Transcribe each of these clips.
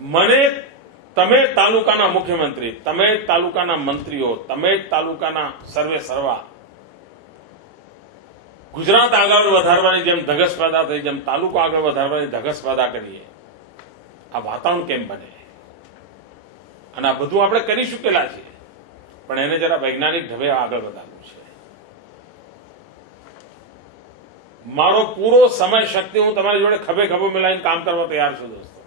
મને તમે તાલુકાના મુખ્યમંત્રી, તમે તાલુકાના મંત્રીઓ, તમે તાલુકાના સર્વે સર્વા ગુજરાત આગળ વધારવાની જેમ ધગશ પેદા થઈ, જેમ તાલુકો આગળ વધારવાની ધગશ પેદા કરીએ, આ વાતાવરણ કેમ બને? અને આ બધું આપણે કરી ચૂકેલા છીએ, પણ એને જરા વૈજ્ઞાનિક ઢબે આગળ વધારવું છે. મારો પૂરો સમય શક્તિ હું તમારી જોડે ખભે ખભો મિલાવીને કામ કરવા તૈયાર છું દોસ્તો.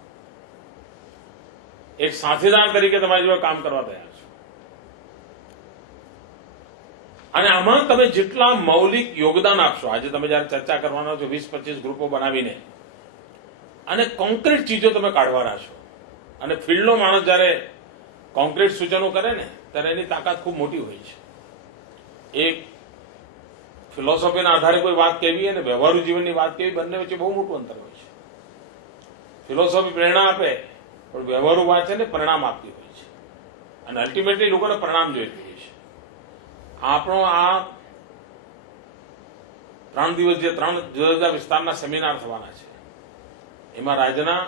એક સાથીદાર તરીકે તમારી જોડે કામ કરવા તૈયાર છું. અને આમાં તમે જેટલા મૌલિક યોગદાન આપશો, આજે તમે જયારે ચર્ચા કરવાના છો 20-25 ગ્રુપો બનાવીને અને કોન્ક્રીટ ચીજો તમે કાઢવાના છો, અને ફિલ્ડનો માણસ જયારે કોન્ક્રીટ સૂચનો કરે ને ત્યારે એની તાકાત ખૂબ મોટી હોય છે. એક ફિલોસોફીના આધારે કોઈ વાત કહેવી અને વ્યવહારુ જીવનની વાત કહેવી, બંને વચ્ચે બહુ મોટું અંતર હોય છે. ફિલોસોફી પ્રેરણા આપે, પણ વ્યવહારુ વાત છે ને પરિણામ આપતી હોય છે, અને અલ્ટિમેટલી લોકોને પરિણામ જોઈતું હોય છે. આપણો આ 3 દિવસ જે 3 જુદા જુદા વિસ્તારના સેમિનાર થવાના છે, એમાં રાજ્યના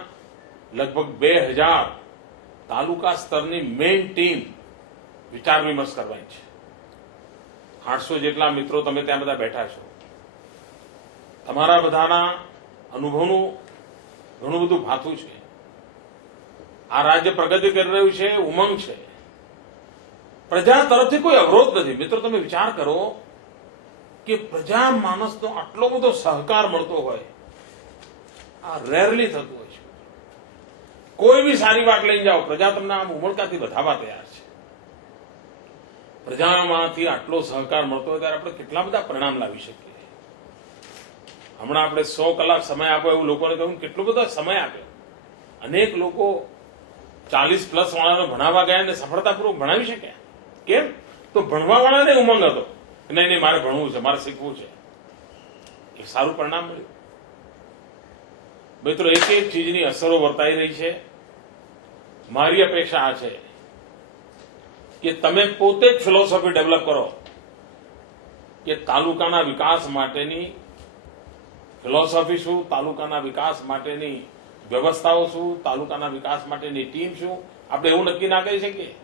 લગભગ 2000 તાલુકા સ્તરની મેઇન ટીમ વિચાર વિમર્શ કરવાની છે. 800 જેટલા મિત્રો તમે ત્યાં બધા બેઠા છો. તમારા બધાના અનુભવનું ઘણું બધું ભાથું છે. આ રાજ્ય પ્રગતિ કરી રહ્યું છે, ઉમંગ છે. પ્રજા તરફથી કોઈ અવરોધ નથી. મિત્રો, તમે વિચાર કરો કે પ્રજા માણસનો આટલો બધો સહકાર મળતો હોય, આ રેરલી થતું હોય છે. કોઈ બી સારી વાત લઈને જાઓ, પ્રજા તમને આમ ઉમળકાથી વધાવવા તૈયાર છે. પ્રજામાંથી આટલો સહકાર મળતો હોય ત્યારે આપણે કેટલા બધા પરિણામ લાવી શકીએ. હમણાં આપણે 100 કલાક સમય આપો એવું લોકોને કહ્યું, કેટલો બધો સમય આપ્યો. અનેક લોકો 40+ વાળાને ભણાવવા ગયા અને સફળતાપૂર્વક ભણાવી શક્યા. કેમ? તો ભણવા વાળાને ઉમંગ હતો, નહીં મારે ભણવું છે, મારે શીખવું છે. એક સારું પરિણામ મળ્યું. મિત્રો, એક એક ચીજની અસરો વર્તાઈ રહી છે. મારી અપેક્ષા આ છે કે તમે પોતે જ ફિલોસોફી ડેવલપ કરો કે તાલુકાના વિકાસ માટેની ફિલોસોફી શું, તાલુકાના વિકાસ માટેની વ્યવસ્થાઓ શું, તાલુકાના વિકાસ માટેની ટીમ શું. આપણે એવું નક્કી ના કરી શકીએ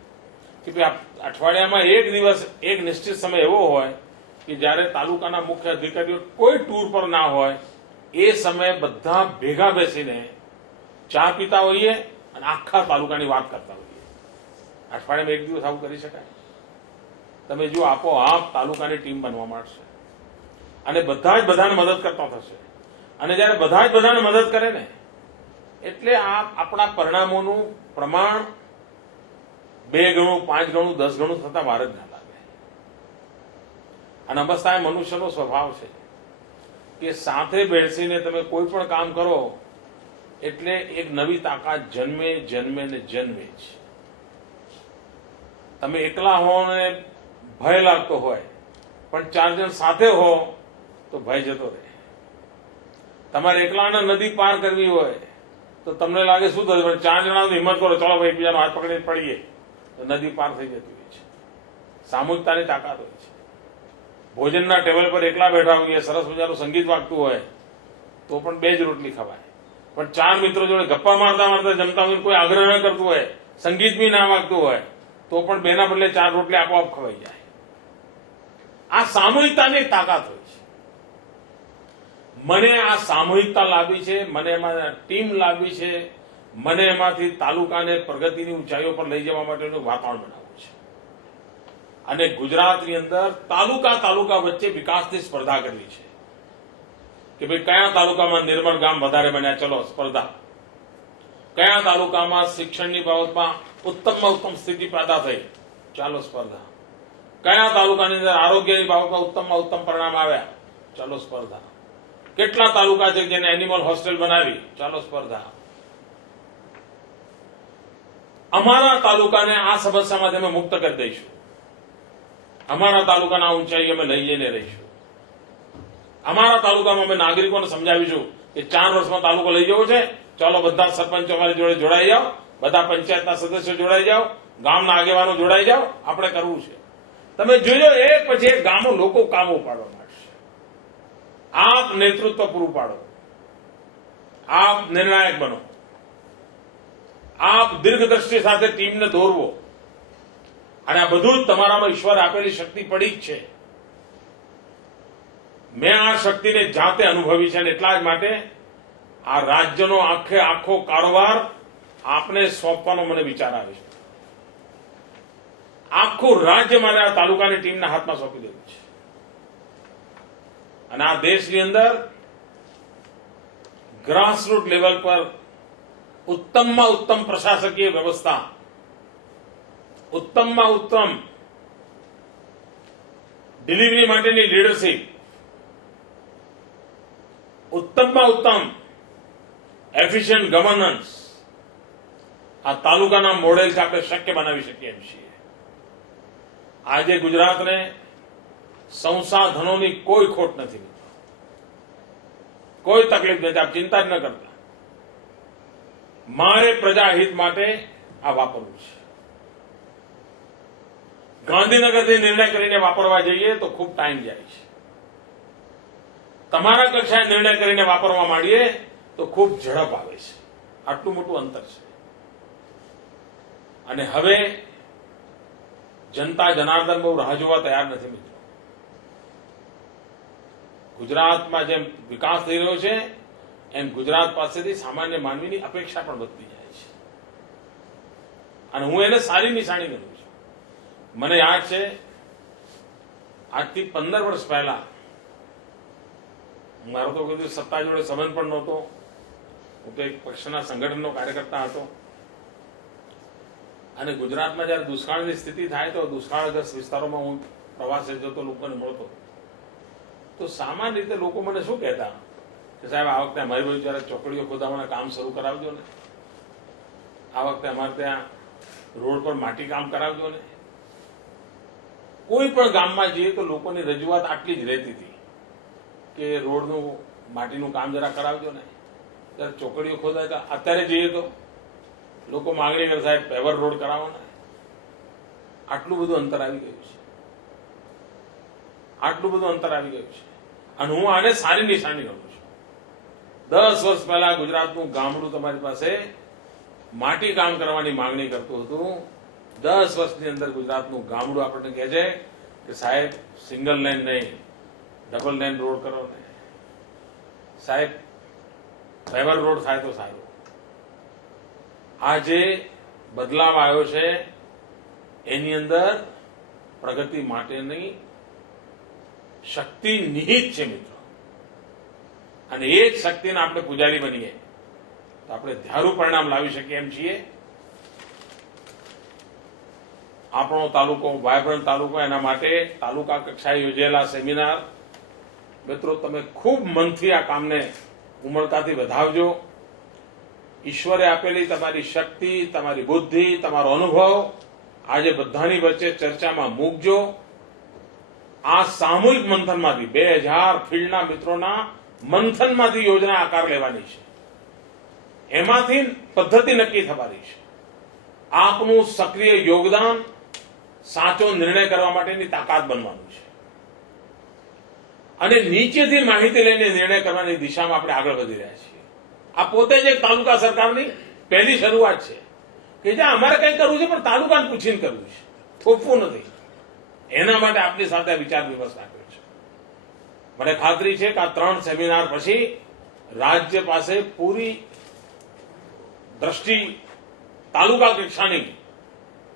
કે ભાઈ અઠવાડિયામાં એક દિવસ એક નિશ્ચિત સમય એવો હોય કે જ્યારે તાલુકાના મુખ્ય અધિકારીઓ કોઈ ટૂર પર ના હોય, એ સમયે બધા ભેગા બેસીને ચા પીતા હોઈએ અને આખા તાલુકાની વાત કરતા હોઈએ. અઠવાડિયામાં એક દિવસ આવું કરી શકાય? તમે જો આપોઆપ તાલુકાની ટીમ બનવા માંડશે અને બધા જ બધાને મદદ કરતા થશે. અને જ્યારે બધા જ બધાને મદદ કરે ને, એટલે આપણા પરિણામોનું પ્રમાણ 2 ગણું, 5 ગણું, 10 ગણું થતા વાર જ ના લાગે. અને અવસ્થા એ મનુષ્યનો સ્વભાવ છે કે સાથે બેસીને તમે કોઈ પણ કામ કરો એટલે એક નવી તાકાત જન્મે ને જન્મે જ. તમે એકલા હો ને ભય લાગતો હોય, પણ 4 જણ સાથે હો તો ભય જતો રહે. તમારે એકલાને નદી પાર કરવી હોય તો તમને લાગે શું થશે, પણ 4 જણાની હિંમત કરો, ચલો ભાઈ એકબીજાનો હાથ પકડીને પડીએ, તો નદી પાર થઈ જતી હોય છે. સામૂહિકતાની તાકાત હોય છે. ભોજનના ટેબલ પર એકલા બેઠા હોઈએ, સરસ મજાનું સંગીત વાગતું હોય તો પણ 2 જ રોટલી ખવાય. પણ 4 મિત્રો જોડે ગપ્પા મારતા મારતા જમતા હોય, કોઈ આગ્રહ ન કરતું હોય, સંગીત બી ના વાગતું હોય, તો પણ 2ના બદલે 4 રોટલી આપોઆપ ખવાઈ જાય. આ સામૂહિકતાની તાકાત હોય છે. મને આ સામૂહિકતા લાવી છે, મને એમાં ટીમ લાવી છે, મને એમાંથી તાલુકાને પ્રગતિની ઊંચાઈઓ પર લઈ જવા માટેનું વાતાવરણ બનાવવું છે. અને ગુજરાતની અંદર તાલુકા વચ્ચે વિકાસની સ્પર્ધા કરવી છે કે ભાઈ કયા તાલુકામાં નિર્મળ ગામ વધારે બન્યા, ચલો સ્પર્ધા. કયા તાલુકામાં શિક્ષણની બાબતમાં ઉત્તમમાં ઉત્તમ સ્થિતિ પેદા થઈ, ચાલો સ્પર્ધા. કયા તાલુકાની અંદર આરોગ્યની બાબતમાં ઉત્તમમાં ઉત્તમ પરિણામ આવ્યા, ચાલો સ્પર્ધા. કેટલા તાલુકા છે જેને એનિમલ હોસ્ટેલ બનાવી, ચાલો સ્પર્ધા. અમારા તાલુકાને આ સમસ્યામાંથી અમે મુક્ત કરી દઈશું. અમારા તાલુકાના ઊંચાઈ અમે લઈ જઈને રહીશું. અમારા તાલુકામાં અમે નાગરિકોને સમજાવીશું કે 4 વર્ષમાં તાલુકો લઈ જવો છે, ચાલો બધા સરપંચો અમારી જોડે જોડાઈ જાઓ, બધા પંચાયતના સદસ્યો જોડાઈ જાઓ, ગામના આગેવાનો જોડાઈ જાઓ, આપણે કરવું છે. તમે જોજો, એક પછી એક ગામો લોકો કામો પાડવા માંડશે. આપ નેતૃત્વ પૂરું પાડો, આપ નિર્ણાયક બનો. આપ દીર્ઘદ્રષ્ટિ સાથે ટીમને દોરવો, અને આ બધું જ તમારામાં ઈશ્વર આપેલી શક્તિ પડી જ છે. મેં આ શક્તિને જાતે અનુભવી છે, અને એટલા જ માટે આ રાજ્યનો આખો કારોબાર આપને સોંપવાનો મને વિચાર આવે છે. આખું રાજ્ય મારે આ તાલુકાની ટીમના હાથમાં સોંપી દેવું છે. અને આ દેશની અંદર ગ્રાસરૂટ લેવલ પર ઉત્તમમાં ઉત્તમ પ્રશાસકીય વ્યવસ્થા, ઉત્તમમાં ઉત્તમ ડિલિવરી માટેની લીડરશીપ, ઉત્તમમાં ઉત્તમ એફિશિયન્ટ ગવર્નન્સ આ તાલુકાના મોડેલથી આપણે શક્ય બનાવી શકીએ એમ છીએ. આજે ગુજરાતને સંસાધનોની કોઈ ખોટ નથી, કોઈ તકલીફ નથી. આપ ચિંતા જ ન કરતા. મારે પ્રજાહિત માટે આ વાપરવું છે. ગાંધીનગરથી નિર્ણય કરીને વાપરવા જઈએ તો ખૂબ ટાઈમ જાય છે. તમારા કક્ષાએ નિર્ણય કરીને વાપરવા માંડીએ તો ખૂબ ઝડપ આવે છે. આટલું મોટું અંતર છે. અને હવે જનતા જનાર્દન બહુ રાહ જોવા તૈયાર નથી મિત્રો. ગુજરાતમાં જેમ વિકાસ થઈ રહ્યો છે એમ ગુજરાત પાસેથી સામાન્ય માનવીની અપેક્ષા પણ વધતી જાય છે, અને હું એને સારી નિશાની ગણું છું. મને યાદ છે, આજથી 15 વર્ષ પહેલા મારો તો કોઈ સત્તા જોડે સંબંધ પણ નહોતો. હું તો એક પક્ષના સંગઠનનો કાર્યકર્તા હતો, અને ગુજરાતમાં જયારે દુષ્કાળની સ્થિતિ થાય તો દુષ્કાળગ્રસ્ત વિસ્તારોમાં હું પ્રવાસે જતો, લોકોને મળતો, તો સામાન્ય રીતે લોકો મને શું કહેતા કે સાહેબ આ વખતે અમારી બાજુ જયારે ચોકડીઓ ખોદાવાના કામ શરૂ કરાવજો ને, આ વખતે અમારે ત્યાં રોડ પર માટી કામ કરાવજો ને. કોઈ પણ ગામમાં જઈએ તો લોકોની રજૂઆત આટલી જ રહેતી હતી કે રોડનું માટીનું કામ જરા કરાવજો ને. ત્યારે ચોકડીઓ ખોદાય. અત્યારે જઈએ તો લોકો માંગણી કરે સાહેબ પેવર રોડ કરાવો ને. આટલું બધું અંતર આવી ગયું છે, આટલું બધું અંતર આવી ગયું છે. અને હું આને સારી નિશાની ગણું છું. 10 વર્ષ પહેલા ગુજરાતનું ગામડું તમારી પાસે માટી કામ કરવાની માંગણી કરતું હતું. 10 વર્ષની અંદર ગુજરાતનું ગામડું આપણને કહે છે કે સાહેબ સિંગલ લાઈન નહીં, ડબલ લાઈન રોડ કરો ને, સાહેબ પેવર રોડ થાય તો સારું. આજે બદલાવ આવ્યો છે, એની અંદર પ્રગતિ માટેની શક્તિ નિહિત છે મિત્રો. અને એ જ શક્તિના આપણે પૂજારી બનીએ તો આપણે ધારું પરિણામ લાવી શકીએ એમ છીએ. આપણો તાલુકો વાયબ્રન્ટ તાલુકો, એના માટે તાલુકા કક્ષાએ યોજેલા સેમિનાર મિત્રો તમે ખૂબ મનથી આ કામને ઉમળકાથી વધાવજો. ઈશ્વરે આપેલી તમારી શક્તિ, તમારી બુદ્ધિ, તમારો અનુભવ આજે બધાની વચ્ચે ચર્ચામાં મૂકજો. આ સામૂહિક મંથનમાંથી 2000 ફિલ્ડના મિત્રોના મંથનમાંથી યોજના આકાર લેવાની છે. એમાંથી પદ્ધતિ નક્કી થવાની છે. આપનું સક્રિય યોગદાન સાચો નિર્ણય કરવા માટેની તાકાત બનવાનું છે. અને નીચેથી માહિતી લઈને નિર્ણય કરવાની દિશામાં આપણે આગળ વધી રહ્યા છીએ. આ પોતે જ એક તાલુકા સરકારની પહેલી શરૂઆત છે કે જ્યાં અમારે કંઈ કરવું છે પણ તાલુકાને પૂછીને કરવું છે, થોપવું નથી. એના માટે આપની સાથે વિચાર વિમર્શ રાખ્યો છે. મને ખાતરી છે કે આ 3 સેમિનાર પછી રાજ્ય પાસે પૂરી દ્રષ્ટિ તાલુકા કક્ષાની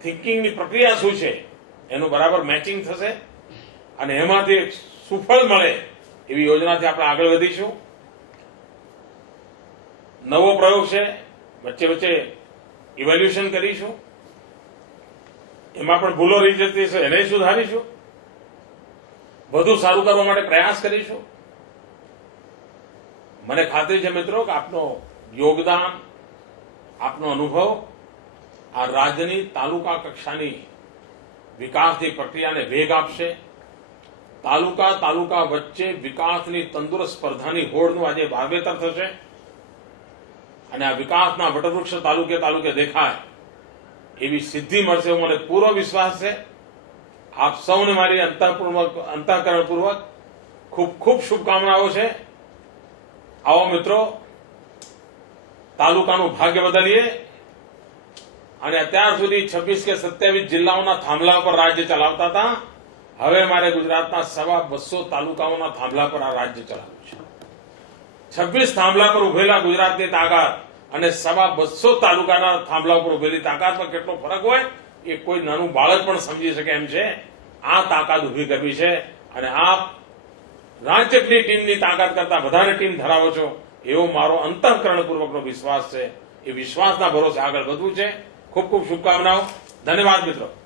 થિંકિંગની પ્રક્રિયા શું છે એનું બરાબર મેચિંગ થશે, અને એમાંથી સુફળ મળે એવી યોજનાથી આપણે આગળ વધીશું. નવો પ્રયોગ છે, વચ્ચે વચ્ચે ઇવેલ્યુશન કરીશું, એમાં પણ ભૂલો રહી જતી છે એને સુધારીશું, વધુ સારું કરવા માટે પ્રયાસ કરીશું. મને ખાતરી છે મિત્રો કે આપનો યોગદાન, આપનો અનુભવ આ રાજ્યની તાલુકા કક્ષાની વિકાસની પ્રક્રિયાને વેગ આપશે. તાલુકા વચ્ચે વિકાસની તંદુરસ્ત સ્પર્ધાની હોડનું આજે વાવેતર થશે, અને આ વિકાસના વટવૃક્ષ તાલુકે દેખાય એવી સિદ્ધિ મળશે એવો મને પૂરો વિશ્વાસ છે. આપ સૌને મારી અંતઃકરણપૂર્વક ખૂબ ખૂબ શુભકામનાઓ છે. આવો મિત્રો, તાલુકાનું ભાગ્ય બદલીએ અને અત્યાર સુધી 26 કે 27 જિલ્લાઓના થાંભલા પર રાજ્ય ચલાવતા હતા. હવે મારે ગુજરાતના 250 તાલુકાઓના થાંભલા પર આ રાજ્ય ચલાવ્યું છે. 26 થાંભલા પર ઉભેલા ગુજરાતની તાકાત અને 250 તાલુકાના થાંભલા પર ઉભેલી તાકાતમાં કેટલો ફરક હોય એ કોઈ નાનું બાળક પણ સમજી શકે એમ છે. આ તાકાત ઉભી કરવી છે અને આપ રાજ્યની ટીમની તાકાત કરતા વધારે ટીમ ધરાવો છો એવો મારો અંતઃકરણપૂર્વકનો વિશ્વાસ છે. એ વિશ્વાસના ભરોસે આગળ વધવું છે. ખૂબ ખૂબ શુભકામનાઓ. ધન્યવાદ મિત્રો.